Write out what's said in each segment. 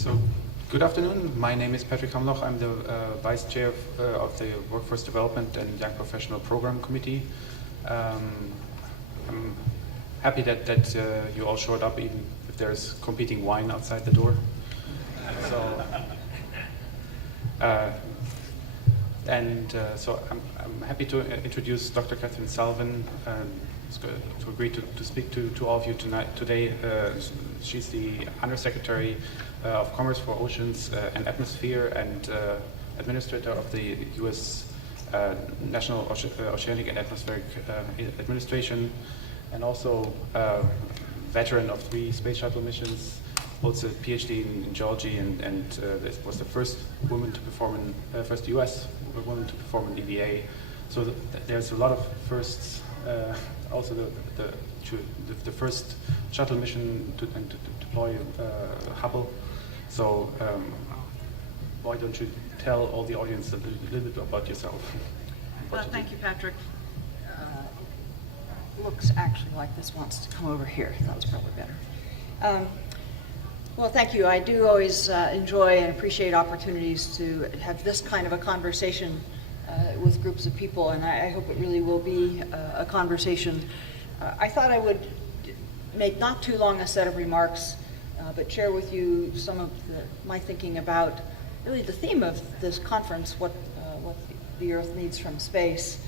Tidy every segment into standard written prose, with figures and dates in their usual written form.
So, good afternoon. My name is Patrick Hamloch. I'm the Vice Chair of the Workforce Development and Young Professional Program Committee. I'm happy that you all showed up, even if there's competing wine outside the door. So, so I'm happy to introduce Dr. Kathryn Sullivan, to agree to speak to all of you today. She's the Undersecretary of Commerce for Oceans and Atmosphere and Administrator of the U.S. National Oceanic and Atmospheric Administration, and also veteran of 3 space shuttle missions, holds a PhD in geology, and was the first woman to perform first U.S. woman to perform an EVA. So there's a lot of firsts. Also, the first shuttle mission to deploy Hubble. So why don't you tell all the audience a little bit about yourself? Well, thank you, Patrick. Looks actually like this wants to come over here. That's probably better. Well, thank you. I do always enjoy and appreciate opportunities to have this kind of a conversation with groups of people, and I hope it really will be a conversation. I thought I would make not too long a set of remarks, but share with you some of my thinking about really the theme of this conference, what the Earth needs from space,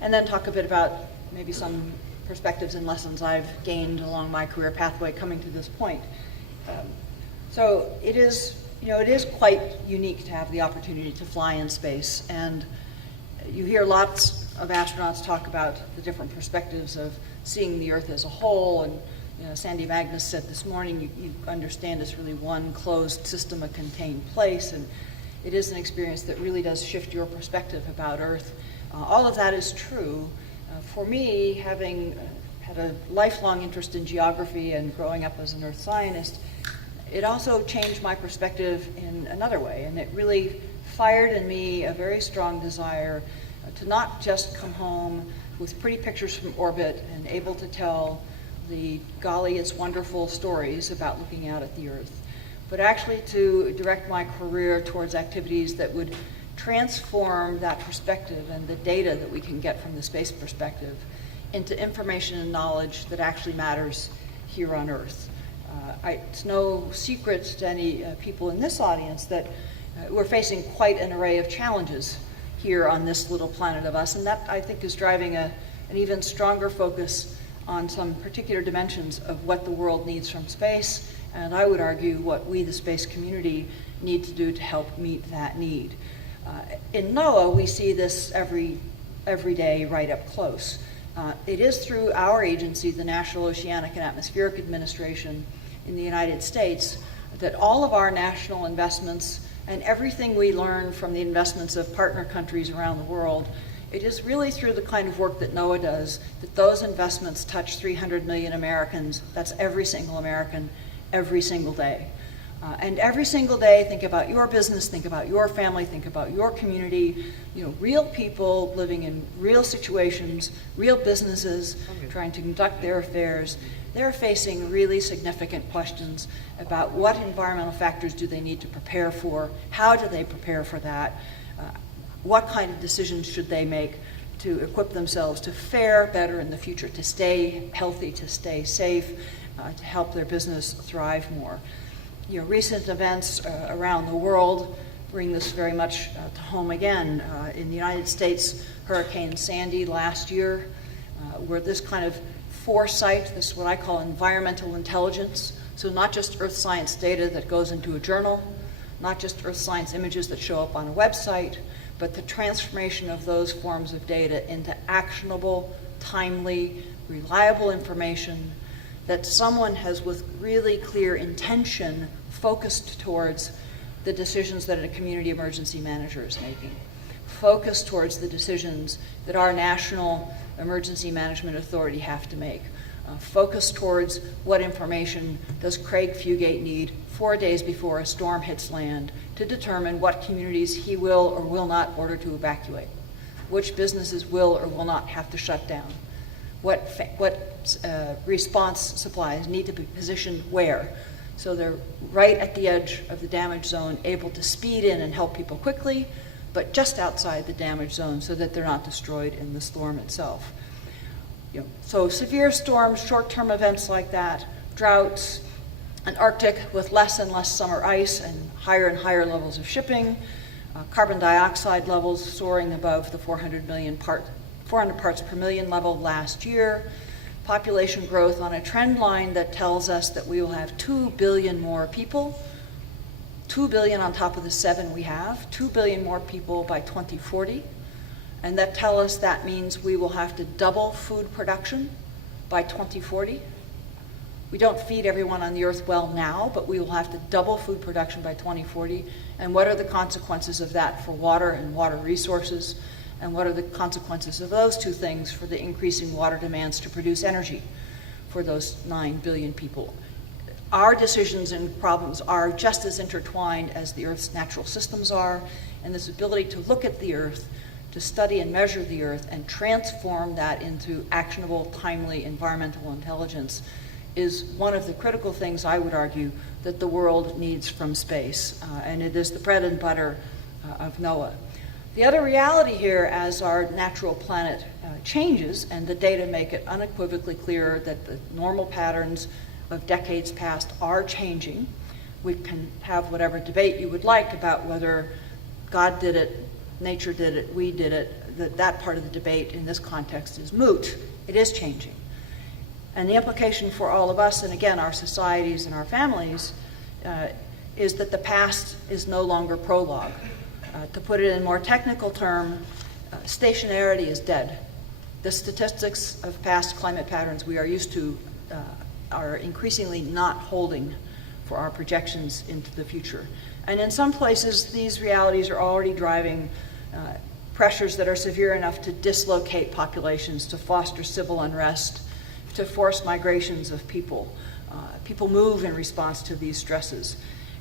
and then talk a bit about maybe some perspectives and lessons I've gained along my career pathway coming to this point. So it is quite unique to have the opportunity to fly in space, and you hear lots of astronauts talk about the different perspectives of seeing the Earth as a whole, and Sandy Magnus said this morning, you understand it's really one closed system, a contained place, and it is an experience that really does shift your perspective about Earth. All of that is true. For me, having had a lifelong interest in geography and growing up as an Earth scientist, it also changed my perspective in another way, and it really fired in me a very strong desire to not just come home with pretty pictures from orbit and able to tell the golly, it's wonderful stories about looking out at the Earth, but actually to direct my career towards activities that would transform that perspective and the data that we can get from the space perspective into information and knowledge that actually matters here on Earth. It's no secret to any people in this audience that we're facing quite an array of challenges here on this little planet of us, and that, I think, is driving an even stronger focus on some particular dimensions of what the world needs from space, and I would argue what we, the space community, need to do to help meet that need. In NOAA, we see this every day right up close. It is through our agency, the National Oceanic and Atmospheric Administration in the United States, that all of our national investments and everything we learn from the investments of partner countries around the world, it is really through the kind of work that NOAA does that those investments touch 300 million Americans. That's every single American, every single day. And every single day, think about your business, think about your family, think about your community, real people living in real situations, real businesses trying to conduct their affairs. They're facing really significant questions about what environmental factors do they need to prepare for, how do they prepare for that, what kind of decisions should they make to equip themselves to fare better in the future, to stay healthy, to stay safe, to help their business thrive more. Recent events around the world bring this very much to home again. In the United States, Hurricane Sandy last year, where this kind of foresight, this is what I call environmental intelligence, so not just earth science data that goes into a journal, not just earth science images that show up on a website, but the transformation of those forms of data into actionable, timely, reliable information that someone has, with really clear intention, focused towards the decisions that a community emergency manager is making, focused towards the decisions that our National Emergency Management Authority have to make, focused towards what information does Craig Fugate need 4 days before a storm hits land to determine what communities he will or will not order to evacuate, which businesses will or will not have to shut down, what response supplies need to be positioned where, So they're right at the edge of the damage zone, able to speed in and help people quickly, but just outside the damage zone so that they're not destroyed in the storm itself. So severe storms, short-term events like that, droughts, an Arctic with less and less summer ice and higher levels of shipping, carbon dioxide levels soaring above the 400 parts per million level last year, population growth on a trend line that tells us that we will have 2 billion more people, 2 billion on top of the 7 we have, 2 billion more people by 2040, and that tell us that means we will have to double food production by 2040. We don't feed everyone on the earth well now, but we will have to double food production by 2040. And what are the consequences of that for water and water resources? And what are the consequences of those two things for the increasing water demands to produce energy for those 9 billion people? Our decisions and problems are just as intertwined as the Earth's natural systems are, and this ability to look at the Earth, to study and measure the Earth, and transform that into actionable, timely environmental intelligence is one of the critical things, I would argue, that the world needs from space, and it is the bread and butter of NOAA. The other reality here, as our natural planet changes, and the data make it unequivocally clear that the normal patterns of decades past are changing. We can have whatever debate you would like about whether God did it, nature did it, we did it. That part of the debate in this context is moot. It is changing. And the implication for all of us, and again, our societies and our families, is that the past is no longer prologue. To put it in more technical term, stationarity is dead. The statistics of past climate patterns we are used to are increasingly not holding for our projections into the future. And in some places, these realities are already driving pressures that are severe enough to dislocate populations, to foster civil unrest, to force migrations of people. People move in response to these stresses.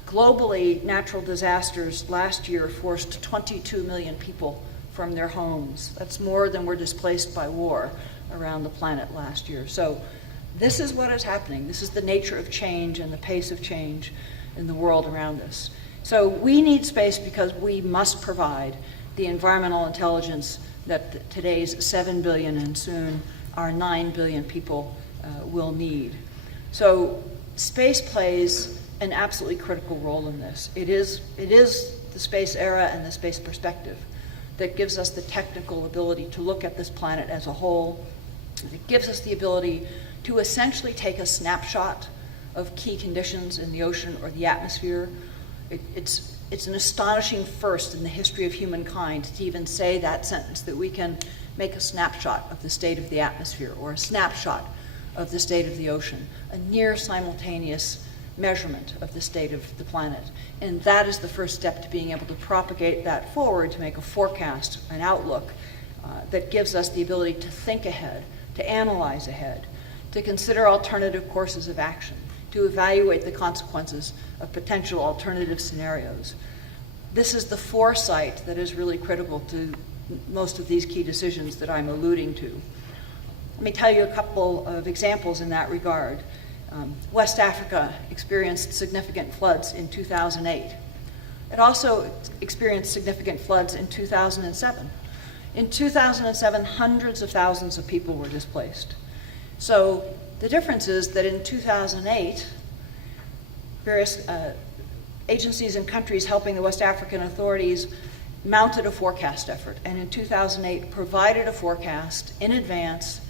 Globally, natural disasters last year forced 22 million people from their homes. That's more than were displaced by war around the planet last year. So this is what is happening. This is the nature of change and the pace of change in the world around us. So we need space because we must provide the environmental intelligence that today's 7 billion and soon our 9 billion people will need. So space plays an absolutely critical role in this. It is the space era and the space perspective that gives us the technical ability to look at this planet as a whole. It gives us the ability to essentially take a snapshot of key conditions in the ocean or the atmosphere. It's an astonishing first in the history of humankind to even say that sentence, that we can make a snapshot of the state of the atmosphere or a snapshot of the state of the ocean, a near simultaneous measurement of the state of the planet. And that is the first step to being able to propagate that forward, to make a forecast, an outlook that gives us the ability to think ahead, to analyze ahead, to consider alternative courses of action, to evaluate the consequences of potential alternative scenarios. This is the foresight that is really critical to most of these key decisions that I'm alluding to. Let me tell you a couple of examples in that regard. West Africa experienced significant floods in 2008. It also experienced significant floods in 2007. In 2007, hundreds of thousands of people were displaced. So the difference is that in 2008, various agencies and countries helping the West African authorities mounted a forecast effort, and in 2008 provided a forecast in advance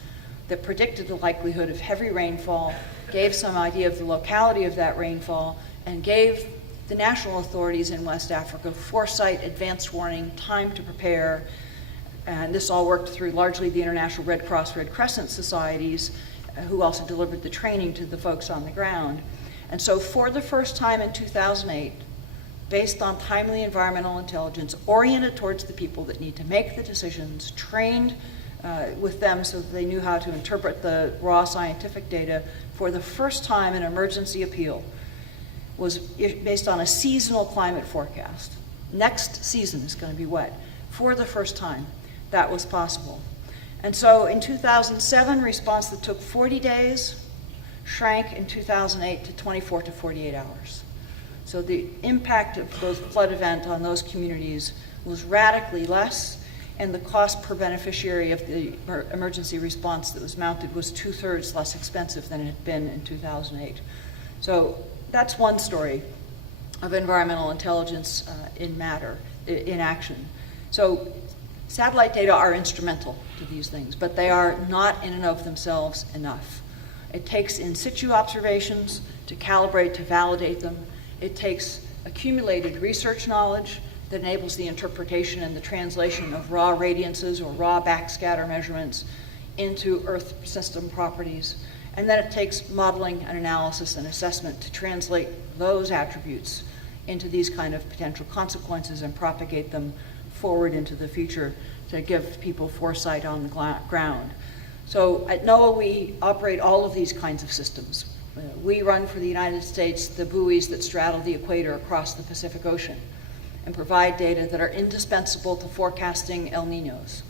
that predicted the likelihood of heavy rainfall, gave some idea of the locality of that rainfall, and gave the national authorities in West Africa foresight, advance warning, time to prepare. And this all worked through largely the International Red Cross, Red Crescent societies, who also delivered the training to the folks on the ground. And so for the first time in 2008, based on timely environmental intelligence, oriented towards the people that need to make the decisions, trained with them so that they knew how to interpret the raw scientific data, for the first time an emergency appeal was based on a seasonal climate forecast. Next season is going to be wet. For the first time, that was possible. And so in 2007, response that took 40 days shrank in 2008 to 24 to 48 hours. So the impact of those flood event on those communities was radically less, and the cost per beneficiary of the emergency response that was mounted was 2/3 less expensive than it had been in 2008. So that's one story of environmental intelligence in action. So satellite data are instrumental to these things, but they are not in and of themselves enough. It takes in situ observations to calibrate, to validate them. It takes accumulated research knowledge that enables the interpretation and the translation of raw radiances or raw backscatter measurements into Earth system properties. And then it takes modeling and analysis and assessment to translate those attributes into these kind of potential consequences and propagate them forward into the future to give people foresight on the ground. So at NOAA, we operate all of these kinds of systems. We run for the United States the buoys that straddle the equator across the Pacific Ocean and provide data that are indispensable to forecasting El Niños.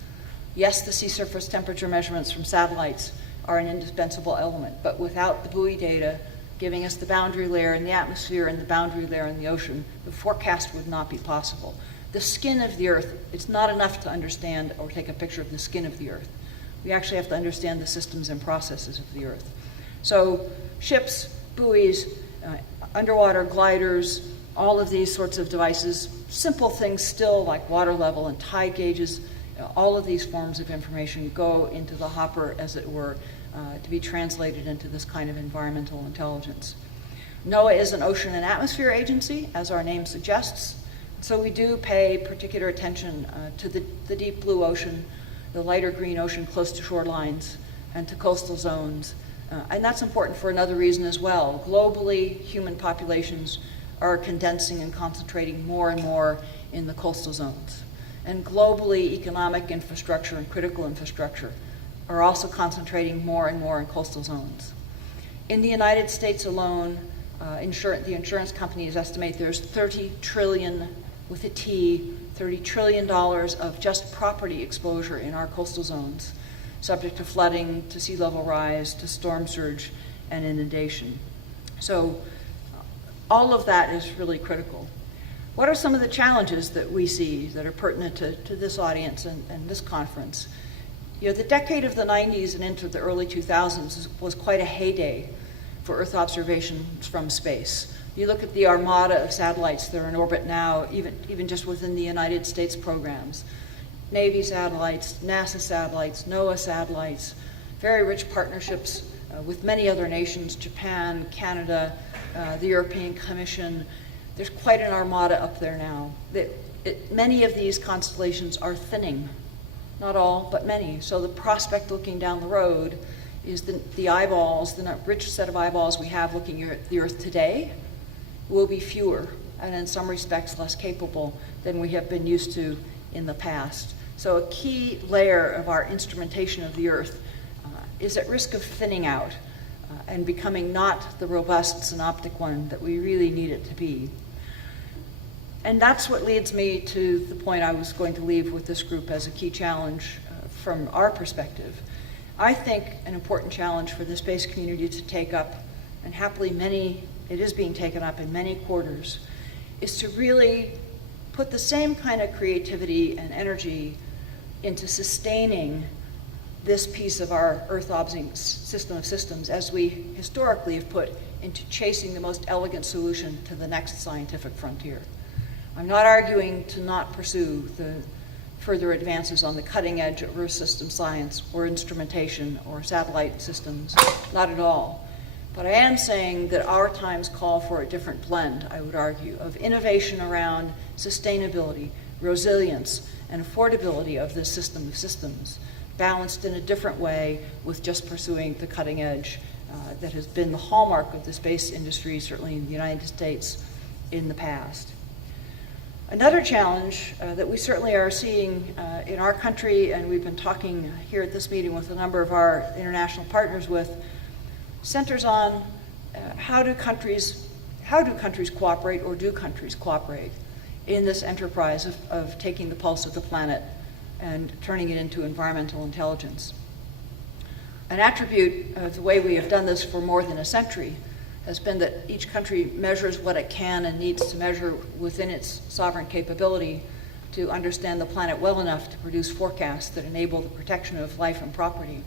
Yes, the sea surface temperature measurements from satellites are an indispensable element, but without the buoy data giving us the boundary layer in the atmosphere and the boundary layer in the ocean, the forecast would not be possible. The skin of the Earth, it's not enough to understand or take a picture of the skin of the Earth. We actually have to understand the systems and processes of the Earth. So ships, buoys, underwater gliders, all of these sorts of devices, simple things still like water level and tide gauges, all of these forms of information go into the hopper, as it were, to be translated into this kind of environmental intelligence. NOAA is an ocean and atmosphere agency, as our name suggests, so we do pay particular attention to the deep blue ocean, the lighter green ocean close to shorelines, and to coastal zones. And that's important for another reason as well. Globally, human populations are condensing and concentrating more and more in the coastal zones. And globally, economic infrastructure and critical infrastructure are also concentrating more and more in coastal zones. In the United States alone, the insurance companies estimate there's 30 trillion, with a T, $30 trillion of just property exposure in our coastal zones, subject to flooding, to sea level rise, to storm surge and inundation. So all of that is really critical. What are some of the challenges that we see that are pertinent to this audience and this conference? The decade of the 90s and into the early 2000s was quite a heyday for Earth observations from space. You look at the armada of satellites that are in orbit now, even just within the United States programs. Navy satellites, NASA satellites, NOAA satellites, very rich partnerships with many other nations, Japan, Canada, the European Commission. There's quite an armada up there now. Many of these constellations are thinning. Not all, but many. So the prospect looking down the road is the eyeballs, the rich set of eyeballs we have looking at the Earth today will be fewer, and in some respects less capable than we have been used to in the past. So a key layer of our instrumentation of the Earth is at risk of thinning out and becoming not the robust synoptic one that we really need it to be. And that's what leads me to the point I was going to leave with this group as a key challenge from our perspective. I think an important challenge for the space community to take up, and happily it is being taken up in many quarters, is to really put the same kind of creativity and energy into sustaining this piece of our Earth observing system of systems as we historically have put into chasing the most elegant solution to the next scientific frontier. I'm not arguing to not pursue the further advances on the cutting edge of Earth system science or instrumentation or satellite systems, not at all. But I am saying that our times call for a different blend, I would argue, of innovation around sustainability, resilience, and affordability of this system of systems, balanced in a different way with just pursuing the cutting edge that has been the hallmark of the space industry, certainly in the United States, in the past. Another challenge that we certainly are seeing in our country, and we've been talking here at this meeting with a number of our international partners with, centers on how do countries cooperate, or do countries cooperate in this enterprise of taking the pulse of the planet and turning it into environmental intelligence. An attribute of the way we have done this for more than a century has been that each country measures what it can and needs to measure within its sovereign capability to understand the planet well enough to produce forecasts that enable the protection of life and property.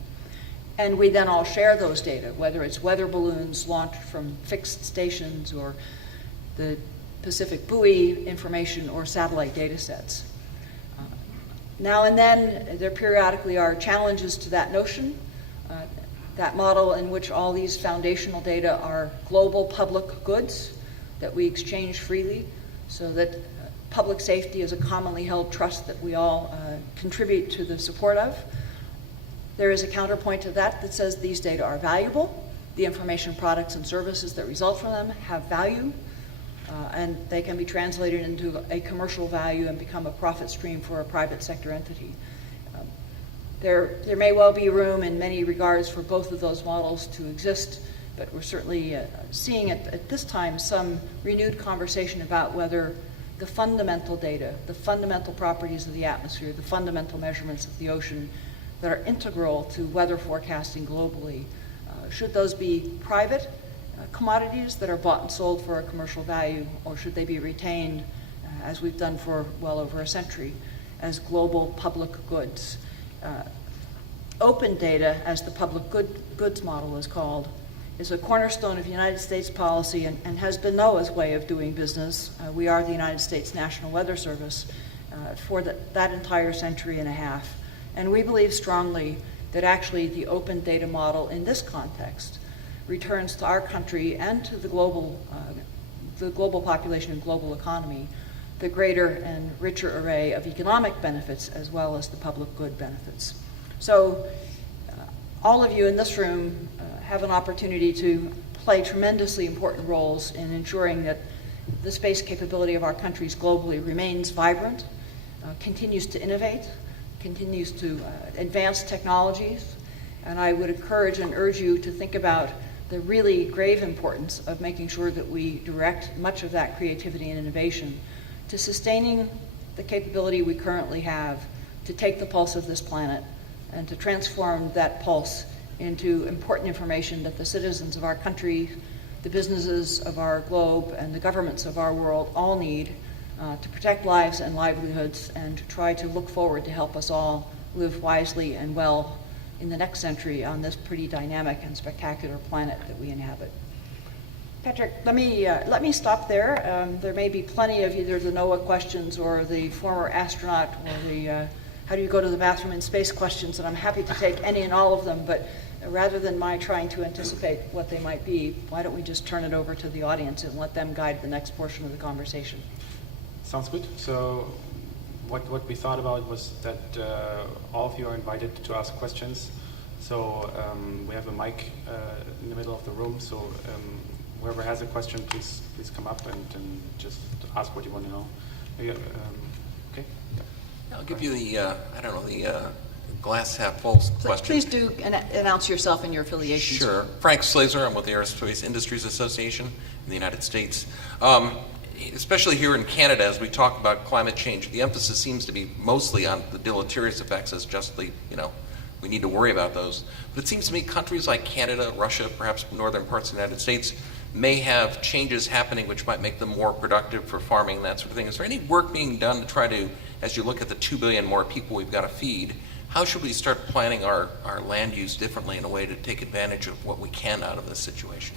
And we then all share those data, whether it's weather balloons launched from fixed stations or the Pacific buoy information or satellite data sets. Now and then, there periodically are challenges to that notion, that model in which all these foundational data are global public goods that we exchange freely, so that public safety is a commonly held trust that we all contribute to the support of. There is a counterpoint to that that says these data are valuable. The information products and services that result from them have value, and they can be translated into a commercial value and become a profit stream for a private sector entity. There may well be room in many regards for both of those models to exist, but we're certainly seeing at this time some renewed conversation about whether the fundamental data, the fundamental properties of the atmosphere, the fundamental measurements of the ocean that are integral to weather forecasting globally, should those be private commodities that are bought and sold for a commercial value, or should they be retained, as we've done for well over a century, as global public goods? Open data, as the public goods model is called, is a cornerstone of United States policy and has been NOAA's way of doing business. We are the United States National Weather Service for that entire century and a half. And we believe strongly that actually the open data model in this context returns to our country and to the global population and global economy the greater and richer array of economic benefits as well as the public good benefits. So all of you in this room have an opportunity to play tremendously important roles in ensuring that the space capability of our countries globally remains vibrant, continues to innovate, continues to advance technologies, and I would encourage and urge you to think about the really grave importance of making sure that we direct much of that creativity and innovation to sustaining the capability we currently have to take the pulse of this planet and to transform that pulse into important information that the citizens of our country, the businesses of our globe, and the governments of our world all need to protect lives and livelihoods and to try to look forward to help us all live wisely and well in the next century on this pretty dynamic and spectacular planet that we inhabit. Patrick, let me stop there. There may be plenty of either the NOAA questions or the former astronaut or the how do you go to the bathroom in space questions, and I'm happy to take any and all of them, but rather than my trying to anticipate what they might be, why don't we just turn it over to the audience and let them guide the next portion of the conversation. Sounds good. So what we thought about was that all of you are invited to ask questions. So we have a mic in the middle of the room, so whoever has a question, please come up and just ask what you want to know. Maybe, okay. I'll give you the glass half full question. Please do announce yourself and your affiliations. Sure. Frank Slazer, I'm with the Aerospace Industries Association in the United States. Especially here in Canada, as we talk about climate change, the emphasis seems to be mostly on the deleterious effects as justly, we need to worry about those. But it seems to me countries like Canada, Russia, perhaps northern parts of the United States, may have changes happening which might make them more productive for farming and that sort of thing. Is there any work being done to try to, as you look at the 2 billion more people we've got to feed, how should we start planning our land use differently in a way to take advantage of what we can out of this situation?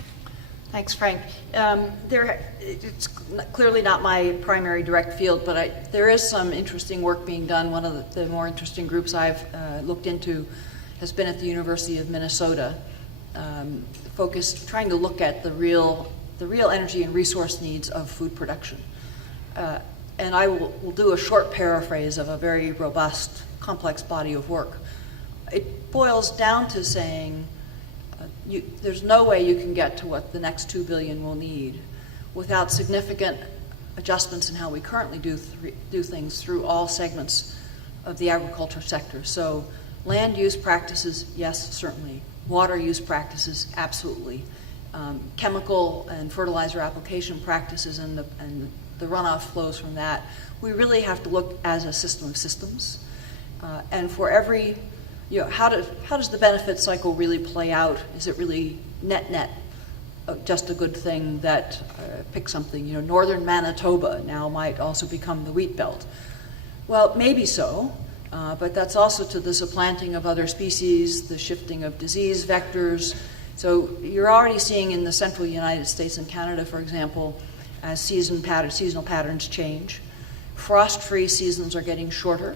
Thanks, Frank. It's clearly not my primary direct field, but there is some interesting work being done. One of the more interesting groups I've looked into has been at the University of Minnesota, focused, trying to look at the real energy and resource needs of food production. And I will do a short paraphrase of a very robust, complex body of work. It boils down to saying, there's no way you can get to what the next 2 billion will need without significant adjustments in how we currently do things through all segments of the agriculture sector. So land use practices, yes, certainly. Water use practices, absolutely. Chemical and fertilizer application practices and the runoff flows from that. We really have to look as a system of systems. And for every how does the benefit cycle really play out? Is it really net just a good thing that pick something? Northern Manitoba now might also become the wheat belt. Well, maybe so, but that's also to the supplanting of other species, the shifting of disease vectors. So you're already seeing in the central United States and Canada, for example, as seasonal patterns change, frost-free seasons are getting shorter.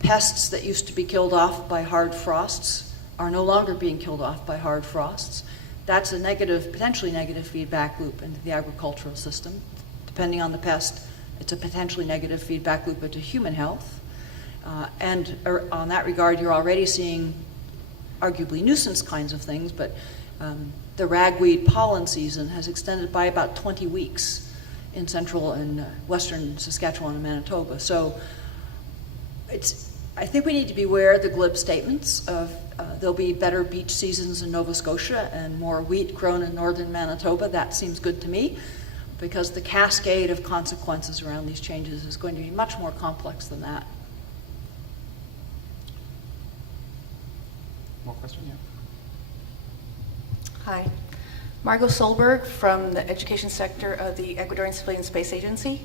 Pests that used to be killed off by hard frosts are no longer being killed off by hard frosts. That's a potentially negative feedback loop into the agricultural system. Depending on the pest, it's a potentially negative feedback loop into human health. And on that regard, you're already seeing arguably nuisance kinds of things, but the ragweed pollen season has extended by about 20 weeks in central and western Saskatchewan and Manitoba. So I think we need to be aware of the glib statements of there'll be better beech seasons in Nova Scotia and more wheat grown in northern Manitoba. That seems good to me, because the cascade of consequences around these changes is going to be much more complex than that. More question? Yeah. Hi. Margot Solberg from the education sector of the Ecuadorian Civilian Space Agency.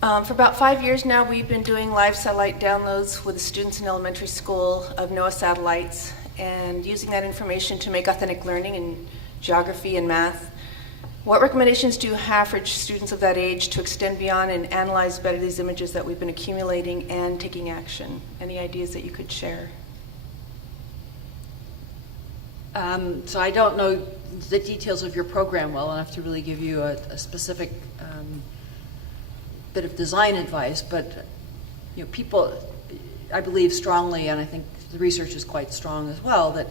For about 5 years now, we've been doing live satellite downloads with the students in elementary school of NOAA satellites and using that information to make authentic learning in geography and math. What recommendations do you have for students of that age to extend beyond and analyze better these images that we've been accumulating and taking action? Any ideas that you could share? So I don't know the details of your program well enough to really give you a specific bit of design advice, but people, I believe strongly, and I think the research is quite strong as well, that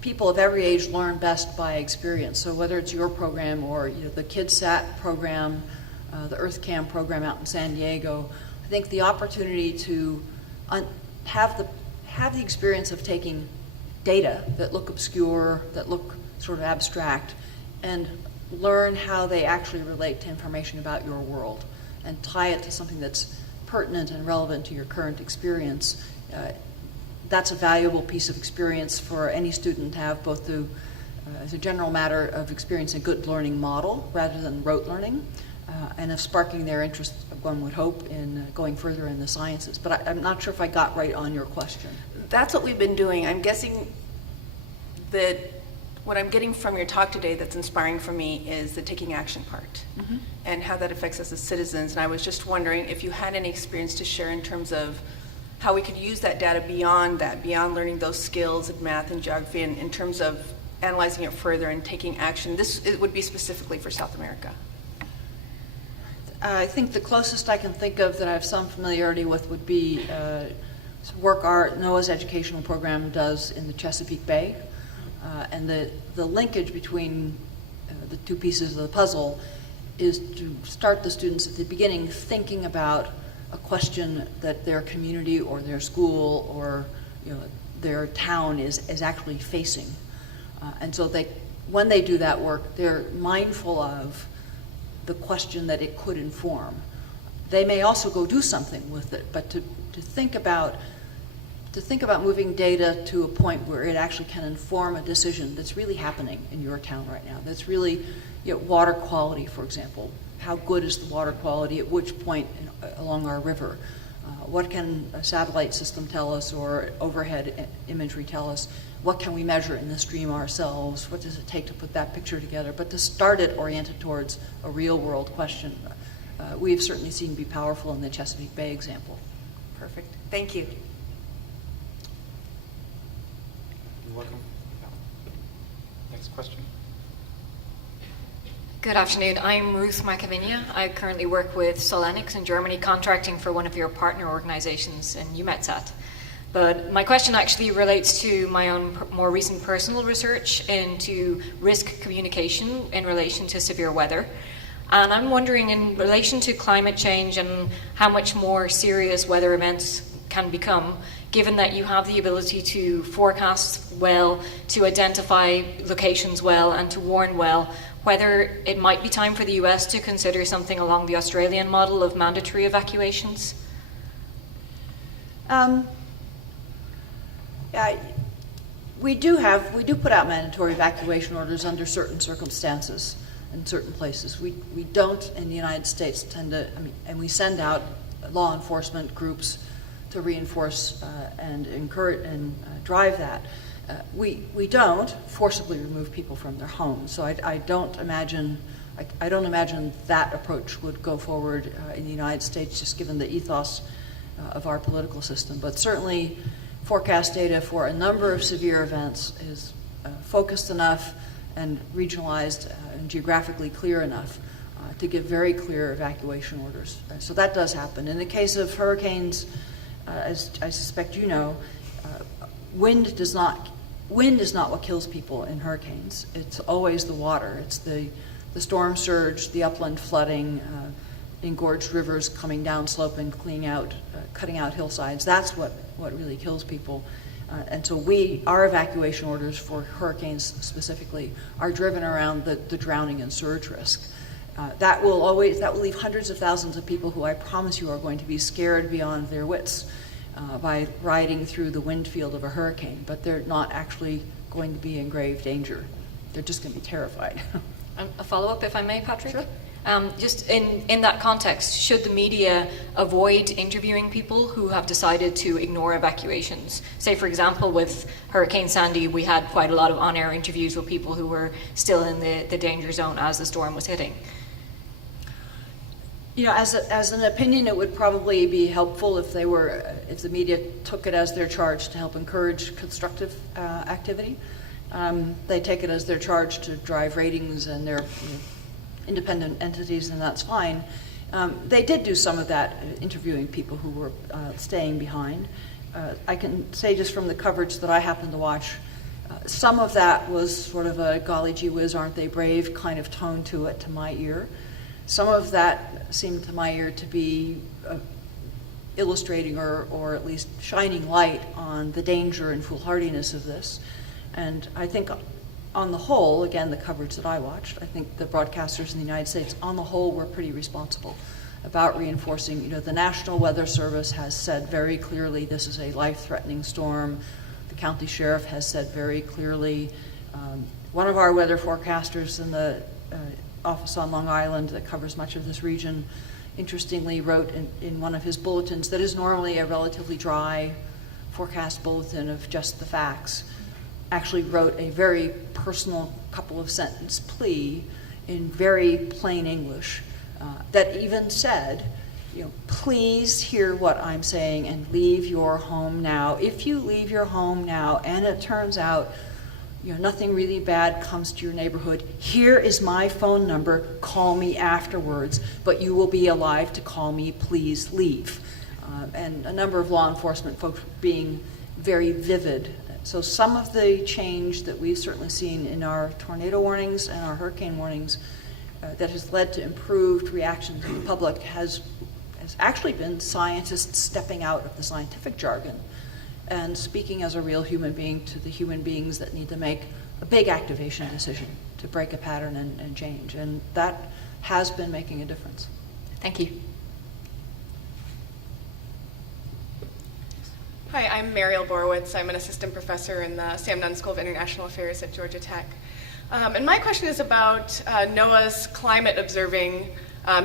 people of every age learn best by experience. So whether it's your program or the KidSat program, the EarthCam program out in San Diego, I think the opportunity to have the experience of taking data that look obscure, that look sort of abstract, and learn how they actually relate to information about your world and tie it to something that's pertinent and relevant to your current experience. That's a valuable piece of experience for any student to have, both as a general matter of experiencing a good learning model rather than rote learning, and of sparking their interest, one would hope, in going further in the sciences. But I'm not sure if I got right on your question. That's what we've been doing. I'm guessing that what I'm getting from your talk today that's inspiring for me is the taking action part and how that affects us as citizens. And I was just wondering if you had any experience to share in terms of how we could use that data beyond learning those skills of math and geography, and in terms of analyzing it further and taking action. It would be specifically for South America. I think the closest I can think of that I have some familiarity with would be work NOAA's educational program does in the Chesapeake Bay. And the linkage between the two pieces of the puzzle is to start the students at the beginning thinking about a question that their community or their school or their town is actually facing. And so when they do that work, they're mindful of the question that it could inform. They may also go do something with it, but to think about moving data to a point where it actually can inform a decision that's really happening in your town right now. That's really, water quality, for example. How good is the water quality at which point along our river? What can a satellite system tell us, or overhead imagery tell us? What can we measure in the stream ourselves? What does it take to put that picture together? But to start it oriented towards a real world question, we've certainly seen be powerful in the Chesapeake Bay example. Perfect. Thank you. You're welcome. Next question. Good afternoon. I'm Ruth Macavinia. I currently work with Solenix in Germany, contracting for one of your partner organizations in UMETSAT. But my question actually relates to my own more recent personal research into risk communication in relation to severe weather. And I'm wondering, in relation to climate change and how much more serious weather events can become, given that you have the ability to forecast well, to identify locations well, and to warn well, whether it might be time for the US to consider something along the Australian model of mandatory evacuations? Yeah, we do put out mandatory evacuation orders under certain circumstances in certain places. We don't in the United States tend to, and we send out law enforcement groups to reinforce and encourage and drive that. We don't forcibly remove people from their homes. So I don't imagine that approach would go forward in the United States, just given the ethos of our political system. But certainly, forecast data for a number of severe events is focused enough and regionalized and geographically clear enough to give very clear evacuation orders. So that does happen. In the case of hurricanes, as I suspect you know, wind is not what kills people in hurricanes. It's always the water. It's the storm surge, the upland flooding, engorged rivers coming down slope and cutting out hillsides. That's what really kills people. And so our evacuation orders for hurricanes specifically are driven around the drowning and surge risk. That will leave hundreds of thousands of people who I promise you are going to be scared beyond their wits by riding through the wind field of a hurricane, but they're not actually going to be in grave danger. They're just going to be terrified. A follow-up, if I may, Patrick? Sure. Just in that context, should the media avoid interviewing people who have decided to ignore evacuations? Say, for example, with Hurricane Sandy, we had quite a lot of on-air interviews with people who were still in the danger zone as the storm was hitting. You know, as an opinion, it would probably be helpful if the media took it as their charge to help encourage constructive activity. They take it as their charge to drive ratings, and they're independent entities, and that's fine. They did do some of that, interviewing people who were staying behind. I can say just from the coverage that I happened to watch, some of that was sort of a golly gee whiz, aren't they brave kind of tone to it to my ear. Some of that seemed to my ear to be illustrating or at least shining light on the danger and foolhardiness of this. And I think on the whole, again, the coverage that I watched, I think the broadcasters in the United States on the whole were pretty responsible about reinforcing. You know, the National Weather Service has said very clearly this is a life-threatening storm. The county sheriff has said very clearly. One of our weather forecasters in the office on Long Island that covers much of this region, interestingly wrote in one of his bulletins that is normally a relatively dry forecast bulletin of just the facts, actually wrote a very personal couple of sentence plea in very plain English that even said, please hear what I'm saying and leave your home now. If you leave your home now and it turns out nothing really bad comes to your neighborhood, here is my phone number, call me afterwards, but you will be alive to call me, please leave. And a number of law enforcement folks being very vivid. So some of the change that we've certainly seen in our tornado warnings and our hurricane warnings that has led to improved reaction to the public has actually been scientists stepping out of the scientific jargon and speaking as a real human being to the human beings that need to make a big activation decision to break a pattern and change. And that has been making a difference. Thank you. Hi, I'm Mariel Borowitz. I'm an assistant professor in the Sam Nunn School of International Affairs at Georgia Tech. And my question is about NOAA's climate observing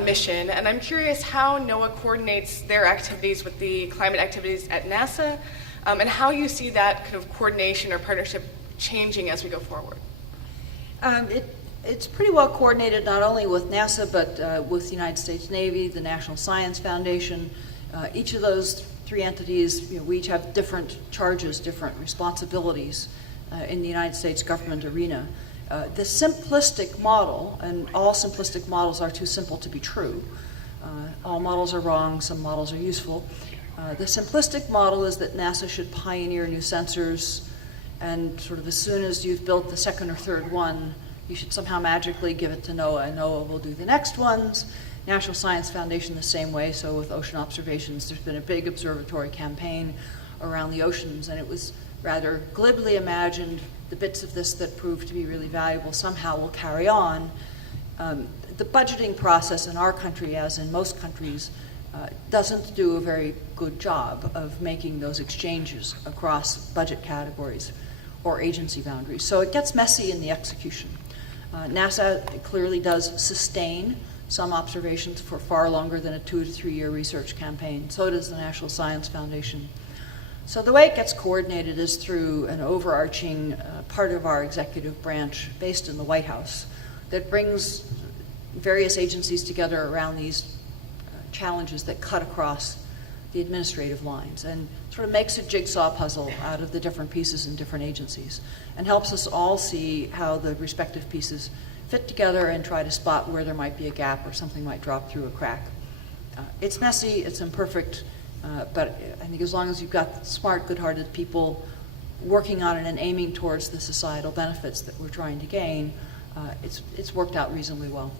mission. And I'm curious how NOAA coordinates their activities with the climate activities at NASA, and how you see that kind of coordination or partnership changing as we go forward. It's pretty well coordinated not only with NASA, but with the United States Navy, the National Science Foundation. Each of those three entities, we each have different charges, different responsibilities in the United States government arena. The simplistic model, and all simplistic models are too simple to be true. All models are wrong, some models are useful. The simplistic model is that NASA should pioneer new sensors, and sort of as soon as you've built the second or third one, you should somehow magically give it to NOAA, and NOAA will do the next ones. National Science Foundation the same way, so with ocean observations, there's been a big observatory campaign around the oceans, and it was rather glibly imagined the bits of this that proved to be really valuable somehow will carry on. The budgeting process in our country, as in most countries, doesn't do a very good job of making those exchanges across budget categories or agency boundaries. So it gets messy in the execution. NASA clearly does sustain some observations for far longer than a 2 to 3 year research campaign. So does the National Science Foundation. So the way it gets coordinated is through an overarching part of our executive branch based in the White House that brings various agencies together around these challenges that cut across the administrative lines and sort of makes a jigsaw puzzle out of the different pieces in different agencies and helps us all see how the respective pieces fit together and try to spot where there might be a gap or something might drop through a crack. It's messy, it's imperfect, but I think as long as you've got smart, good-hearted people working on it and aiming towards the societal benefits that we're trying to gain, it's worked out reasonably well.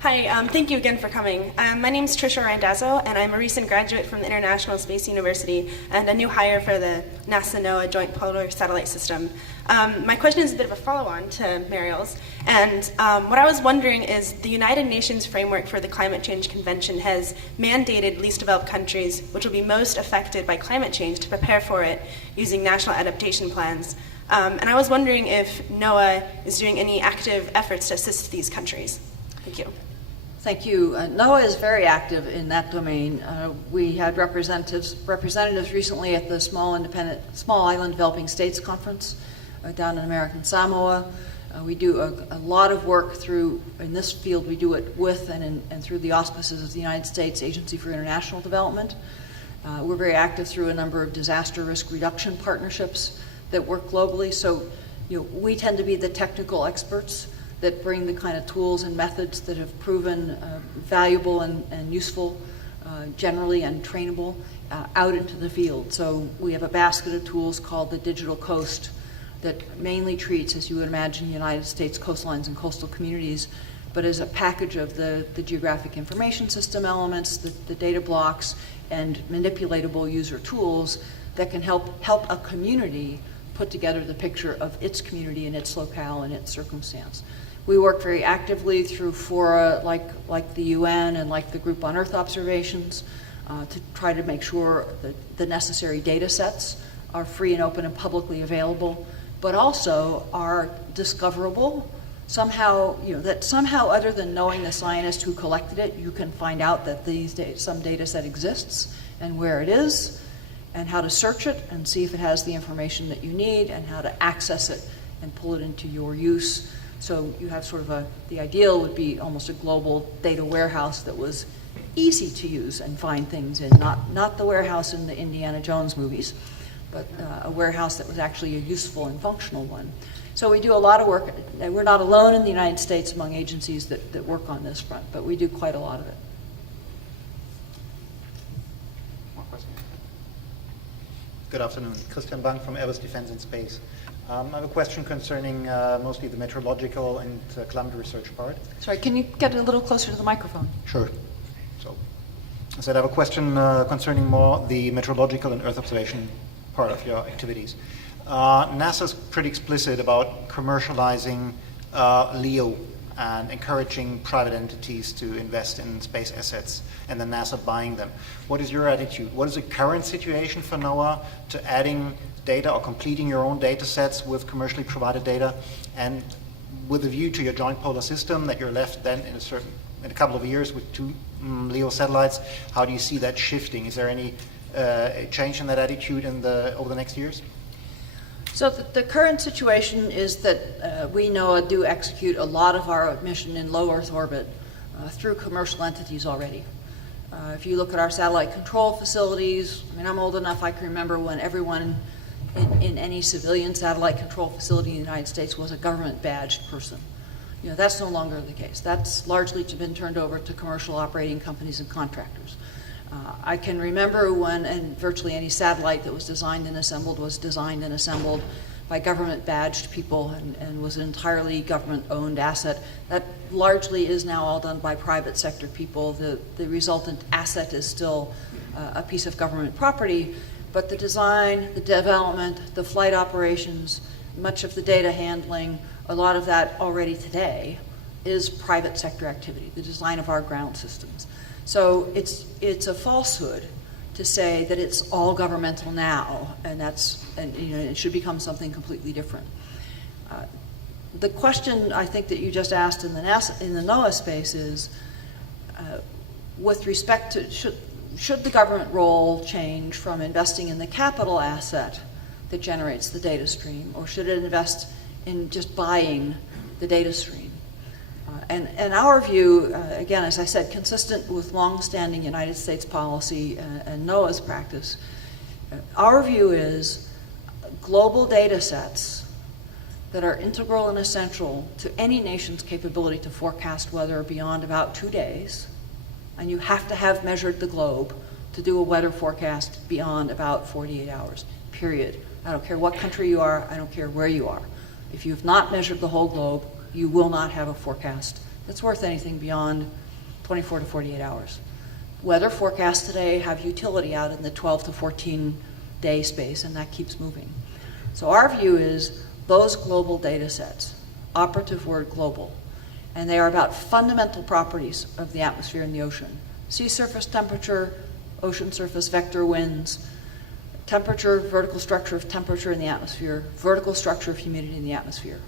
Hi, thank you again for coming. My name is Trisha Randazzo, and I'm a recent graduate from the International Space University and a new hire for the NASA-NOAA Joint Polar Satellite System. My question is a bit of a follow-on to Mariel's, and what I was wondering is the United Nations framework for the Climate Change Convention has mandated least developed countries, which will be most affected by climate change, to prepare for it using national adaptation plans. And I was wondering if NOAA is doing any active efforts to assist these countries. Thank you. Thank you. NOAA is very active in that domain. We had representatives recently at the Small Island Developing States Conference down in American Samoa. We do a lot of work in this field, we do it with and through the auspices of the United States Agency for International Development. We're very active through a number of disaster risk reduction partnerships that work globally. So, we tend to be the technical experts that bring the kind of tools and methods that have proven valuable and useful generally and trainable out into the field. So we have a basket of tools called the Digital Coast that mainly treats, as you would imagine, United States coastlines and coastal communities, but as a package of the geographic information system elements, the data blocks, and manipulatable user tools that can help a community put together the picture of its community and its locale and its circumstance. We work very actively through fora like the UN and like the Group on Earth Observations to try to make sure that the necessary data sets are free and open and publicly available, but also are discoverable somehow, that somehow other than knowing the scientist who collected it, you can find out that some data set exists and where it is and how to search it and see if it has the information that you need and how to access it and pull it into your use. So you have sort of the ideal would be almost a global data warehouse that was easy to use and find things in, not the warehouse in the Indiana Jones movies, but a warehouse that was actually a useful and functional one. So we do a lot of work. We're not alone in the United States among agencies that work on this front, but we do quite a lot of it. More questions? Good afternoon. Christian Bank from Airbus Defense and Space. I have a question concerning mostly the meteorological and climate research part. Sorry, can you get a little closer to the microphone? Sure. So, I said I have a question concerning more the meteorological and Earth observation part of your activities. NASA's pretty explicit about commercializing LEO and encouraging private entities to invest in space assets and then NASA buying them. What is your attitude? What is the current situation for NOAA to adding data or completing your own data sets with commercially provided data, and with a view to your joint polar system that you're left then in a couple of years with 2 LEO satellites? How do you see that shifting? Is there any change in that attitude over the next years? So the current situation is that we NOAA do execute a lot of our mission in low Earth orbit through commercial entities already. If you look at our satellite control facilities, I'm old enough I can remember when everyone in any civilian satellite control facility in the United States was a government badged person. That's no longer the case. That's largely been turned over to commercial operating companies and contractors. I can remember when virtually any satellite that was designed and assembled by government badged people and was an entirely government owned asset. That largely is now all done by private sector people. The resultant asset is still a piece of government property, but the design, the development, the flight operations, much of the data handling, a lot of that already today is private sector activity, the design of our ground systems. So it's a falsehood to say that it's all governmental now, and it should become something completely different. The question I think that you just asked in the NOAA space is, with respect to should the government role change from investing in the capital asset that generates the data stream, or should it invest in just buying the data stream? And our view, again, as I said, consistent with long-standing United States policy and NOAA's practice, our view is global data sets that are integral and essential to any nation's capability to forecast weather beyond about 2 days, and you have to have measured the globe to do a weather forecast beyond about 48 hours, period. I don't care what country you are, I don't care where you are. If you have not measured the whole globe, you will not have a forecast that's worth anything beyond 24 to 48 hours. Weather forecasts today have utility out in the 12 to 14 day space, and that keeps moving. So our view is those global data sets, operative word global, and they are about fundamental properties of the atmosphere and the ocean. Sea surface temperature, ocean surface vector winds, temperature, vertical structure of temperature in the atmosphere, vertical structure of humidity in the atmosphere.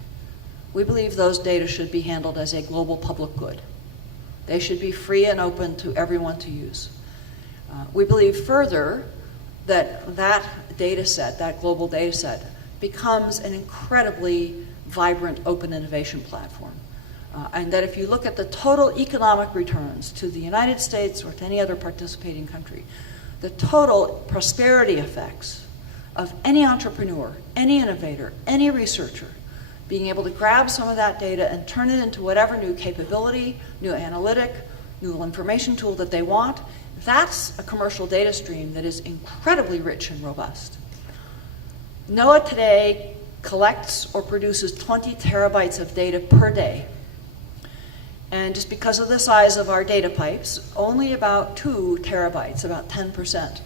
We believe those data should be handled as a global public good. They should be free and open to everyone to use. We believe further that that data set, that global data set, becomes an incredibly vibrant open innovation platform. And that if you look at the total economic returns to the United States or to any other participating country, the total prosperity effects of any entrepreneur, any innovator, any researcher, being able to grab some of that data and turn it into whatever new capability, new analytic, new information tool that they want, that's a commercial data stream that is incredibly rich and robust. NOAA today collects or produces 20 terabytes of data per day. And just because of the size of our data pipes, only about 2 terabytes, about 10%,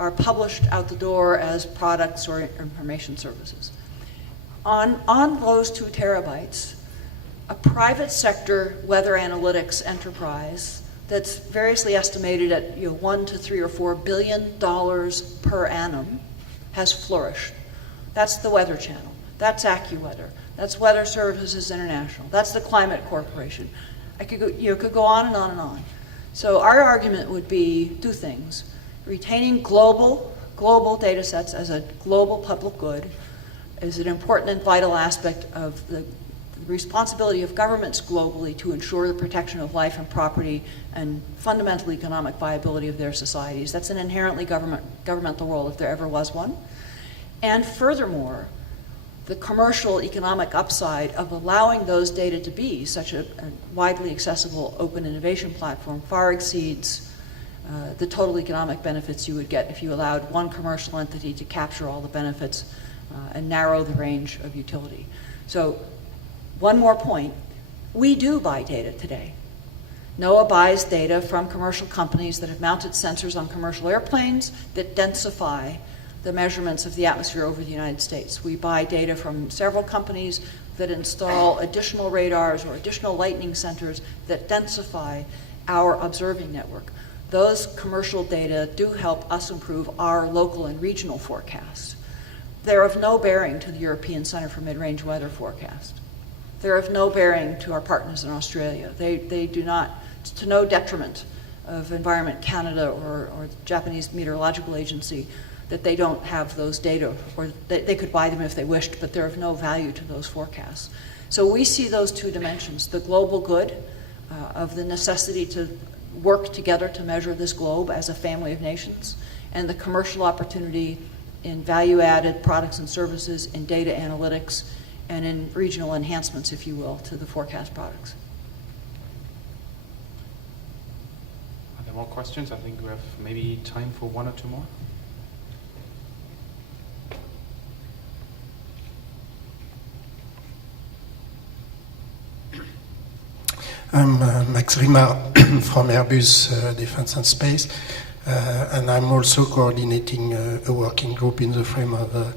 are published out the door as products or information services. On those 2 terabytes, a private sector weather analytics enterprise that's variously estimated at $1 to $3 or $4 billion per annum has flourished. That's the Weather Channel. That's AccuWeather. That's Weather Services International. That's the Climate Corporation. I could go on and on and on. So our argument would be 2 things: retaining global data sets as a global public good is an important and vital aspect of the responsibility of governments globally to ensure the protection of life and property and fundamental economic viability of their societies. That's an inherently governmental role if there ever was one. And furthermore, the commercial economic upside of allowing those data to be such a widely accessible open innovation platform far exceeds the total economic benefits you would get if you allowed one commercial entity to capture all the benefits and narrow the range of utility. So one more point, we do buy data today. NOAA buys data from commercial companies that have mounted sensors on commercial airplanes that densify the measurements of the atmosphere over the United States. We buy data from several companies that install additional radars or additional lightning centers that densify our observing network. Those commercial data do help us improve our local and regional forecasts. They're of no bearing to the European Center for Mid-Range Weather Forecast. They're of no bearing to our partners in Australia. They do not, to no detriment of Environment Canada or the Japanese Meteorological Agency, that they don't have those data, or they could buy them if they wished, but they're of no value to those forecasts. So we see those 2 dimensions, the global good of the necessity to work together to measure this globe as a family of nations, and the commercial opportunity in value-added products and services, in data analytics, and in regional enhancements, if you will, to the forecast products. Are there more questions? I think we have maybe time for 1 or 2 more. I'm Max Rimard from Airbus Defence and Space, and I'm also coordinating a working group in the frame of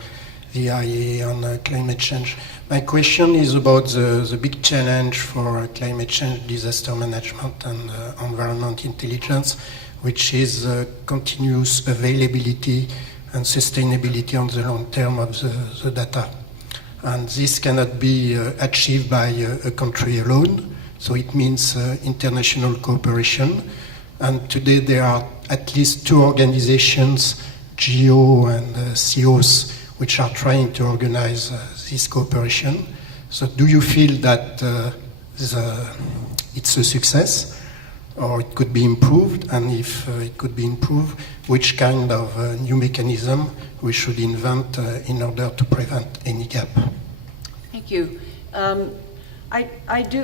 the IAA on climate change. My question is about the big challenge for climate change, disaster management, and environment intelligence, which is continuous availability and sustainability on the long term of the data. And this cannot be achieved by a country alone, so it means international cooperation. And today there are at least 2 organizations, GEO and CEOs, which are trying to organize this cooperation. So do you feel that it's a success, or it could be improved? And if it could be improved, which kind of new mechanism we should invent in order to prevent any gap? Thank you.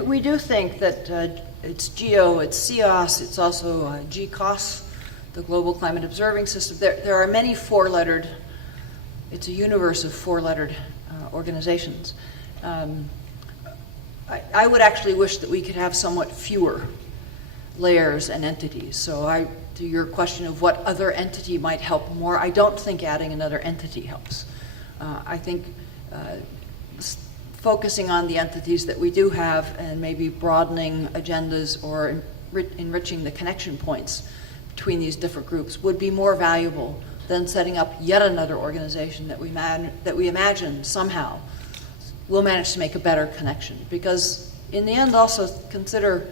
We do think that it's GEO, it's CEOS, it's also GCOS, the Global Climate Observing System. There are many four-lettered, it's a universe of four-lettered organizations. I would actually wish that we could have somewhat fewer layers and entities. So to your question of what other entity might help more, I don't think adding another entity helps. I think focusing on the entities that we do have and maybe broadening agendas or enriching the connection points between these different groups would be more valuable than setting up yet another organization that we imagine somehow will manage to make a better connection. Because in the end, also consider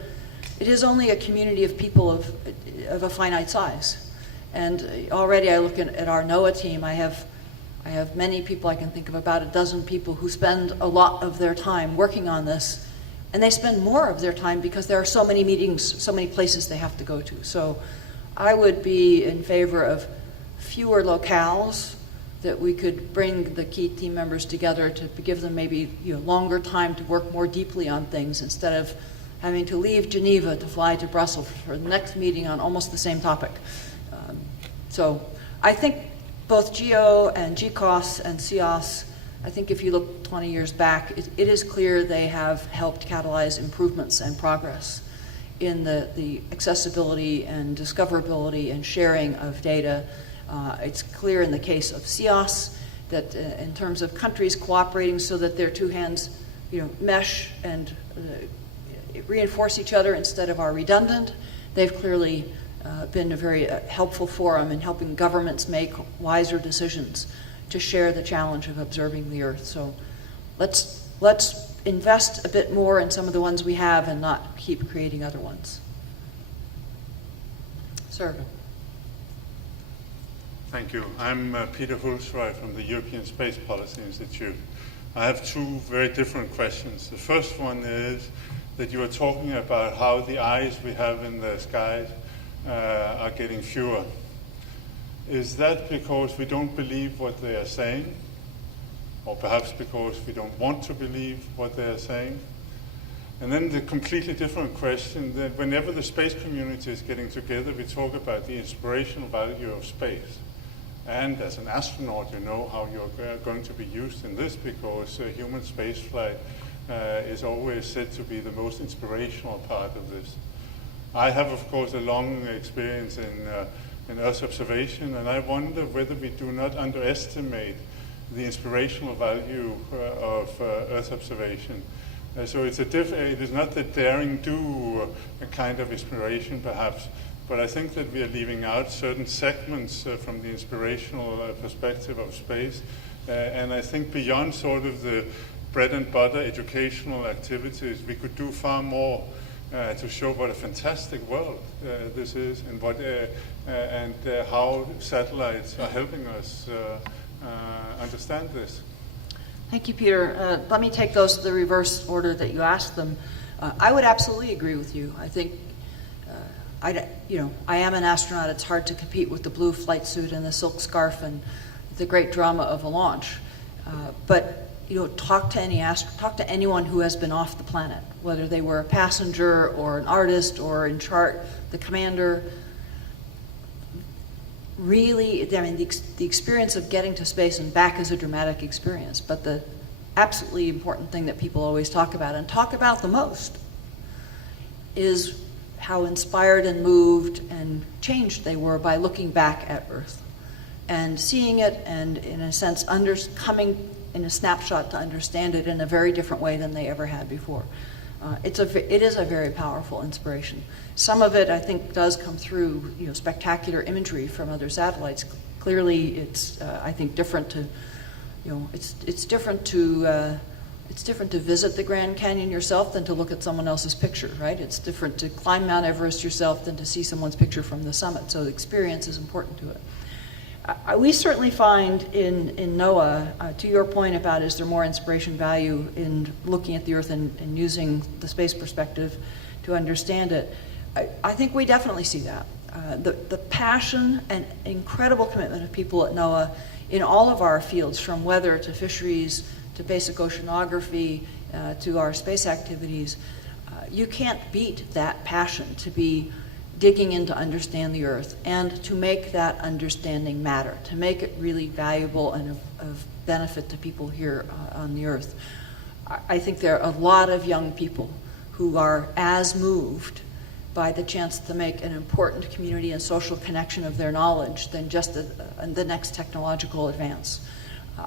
it is only a community of people of a finite size. And already I look at our NOAA team, I have many people, I can think of about a dozen people who spend a lot of their time working on this, and they spend more of their time because there are so many meetings, so many places they have to go to. So I would be in favor of fewer locales, that we could bring the key team members together to give them maybe longer time to work more deeply on things instead of having to leave Geneva to fly to Brussels for the next meeting on almost the same topic. So I think both GEO and GCOS and CEOS, I think if you look 20 years back, it is clear they have helped catalyze improvements and progress in the accessibility and discoverability and sharing of data. It's clear in the case of CEOS that in terms of countries cooperating so that their two hands mesh and reinforce each other instead of are redundant, they've clearly been a very helpful forum in helping governments make wiser decisions to share the challenge of observing the Earth. So let's invest a bit more in some of the ones we have and not keep creating other ones. Sir. Thank you. I'm Peter Hulsrøy from the European Space Policy Institute. I have 2 very different questions. The first one is that you are talking about how the eyes we have in the skies are getting fewer. Is that because we don't believe what they are saying? Or perhaps because we don't want to believe what they are saying? And then the completely different question, that whenever the space community is getting together, we talk about the inspirational value of space. And as an astronaut, you know how you're going to be used in this, because human spaceflight is always said to be the most inspirational part of this. I have, of course, a long experience in Earth observation, and I wonder whether we do not underestimate the inspirational value of Earth observation. So it is not the daring do kind of inspiration, perhaps, but I think that we are leaving out certain segments from the inspirational perspective of space. And I think beyond sort of the bread and butter educational activities, we could do far more to show what a fantastic world this is, and how satellites are helping us understand this. Thank you, Peter. Let me take those the reverse order that you asked them. I would absolutely agree with you. I think, I am an astronaut. It's hard to compete with the blue flight suit and the silk scarf and the great drama of a launch. But talk to anyone who has been off the planet, whether they were a passenger or an artist or in chart, the commander. Really, the experience of getting to space and back is a dramatic experience, but the absolutely important thing that people always talk about, and talk about the most, is how inspired and moved and changed they were by looking back at Earth. and seeing it, and in a sense coming in a snapshot to understand it in a very different way than they ever had before. It is a very powerful inspiration. Some of it, I think, does come through, spectacular imagery from other satellites. Clearly, it's I think different to, it's different to visit the Grand Canyon yourself than to look at someone else's picture, right? It's different to climb Mount Everest yourself than to see someone's picture from the summit. So the experience is important to it. We certainly find in NOAA, to your point about is there more inspiration value in looking at the Earth and using the space perspective to understand it, I think we definitely see that. The passion and incredible commitment of people at NOAA in all of our fields, from weather to fisheries to basic oceanography to our space activities, you can't beat that passion to be digging in to understand the Earth and to make that understanding matter, to make it really valuable and of benefit to people here on the Earth. I think there are a lot of young people who are as moved by the chance to make an important community and social connection of their knowledge than just the next technological advance.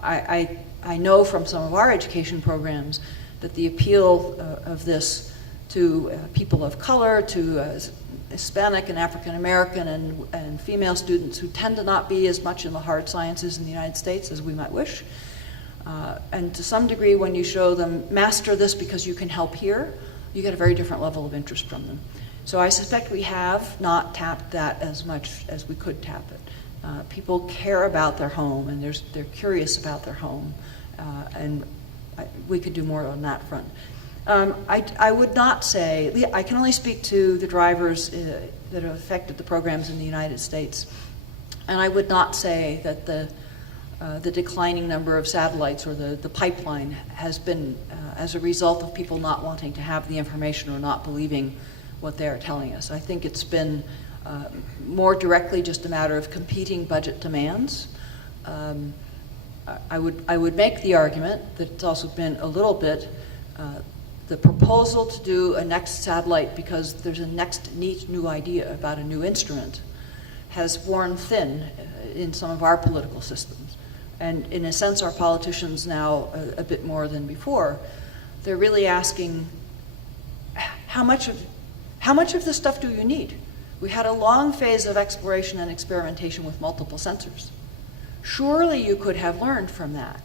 I know from some of our education programs that the appeal of this to people of color, to Hispanic and African American and female students who tend to not be as much in the hard sciences in the United States as we might wish. And to some degree, when you show them, master this because you can help here, you get a very different level of interest from them. So I suspect we have not tapped that as much as we could tap it. People care about their home, and they're curious about their home, and we could do more on that front. I would not say, I can only speak to the drivers that have affected the programs in the United States, and I would not say that the declining number of satellites or the pipeline has been as a result of people not wanting to have the information or not believing what they are telling us. I think it's been more directly just a matter of competing budget demands. I would make the argument that it's also been a little bit the proposal to do a next satellite because there's a next neat new idea about a new instrument has worn thin in some of our political systems. And in a sense, our politicians now, a bit more than before, they're really asking, how much of this stuff do you need? We had a long phase of exploration and experimentation with multiple sensors. Surely you could have learned from that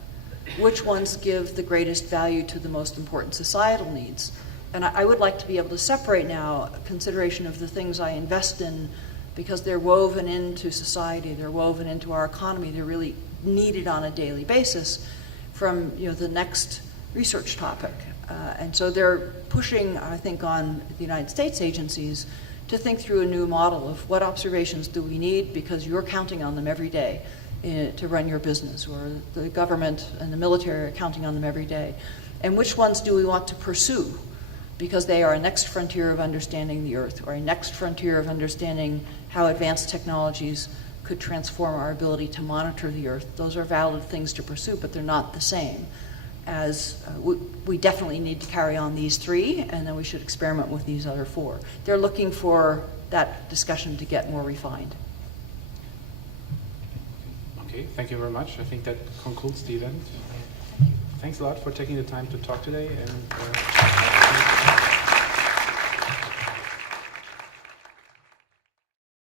which ones give the greatest value to the most important societal needs. And I would like to be able to separate now consideration of the things I invest in because they're woven into society, they're woven into our economy, they're really needed on a daily basis from the next research topic. And so they're pushing, I think, on the United States agencies to think through a new model of what observations do we need because you're counting on them every day to run your business, or the government and the military are counting on them every day. And which ones do we want to pursue because they are a next frontier of understanding the Earth, or a next frontier of understanding how advanced technologies could transform our ability to monitor the Earth. Those are valid things to pursue, but they're not the same as we definitely need to carry on these three, and then we should experiment with these other four. They're looking for that discussion to get more refined. Okay, thank you very much. I think that concludes the event. Thanks a lot for taking the time to talk today. And